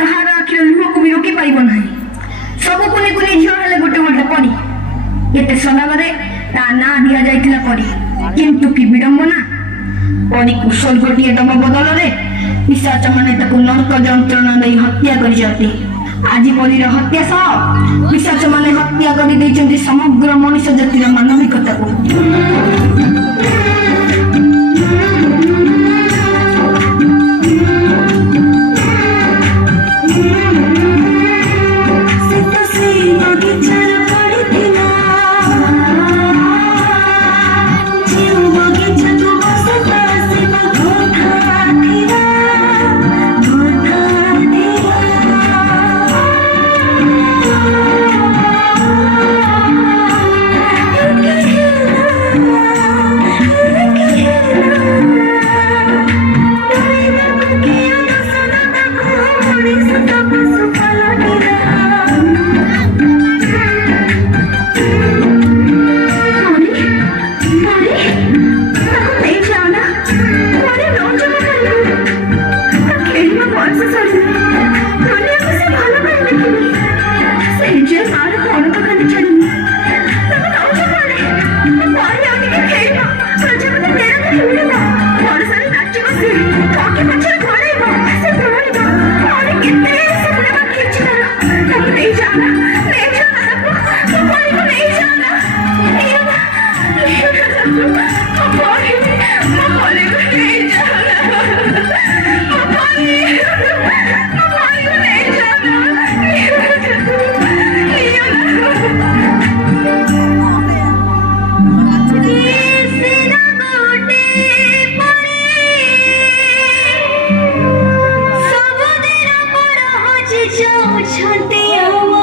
कहार आखिर लुह को भी रोकी पाइब ना सब कुनी कुनी झील हेले गोटे गोटे पड़ी एते सदाबरे ता ना दिया जाइतिला पड़ी किंतु कि विडंबना पड़ी को स्वर्ग टिए दब बदल रे पिशाच माने ताकू नरक जंत्रणा दे हत्या करि जाती आज परीर हत्या सह पिशाच माने हत्या करि दैछन्ति समग्र मनुष्य जातिर मानविकता को जाओ छते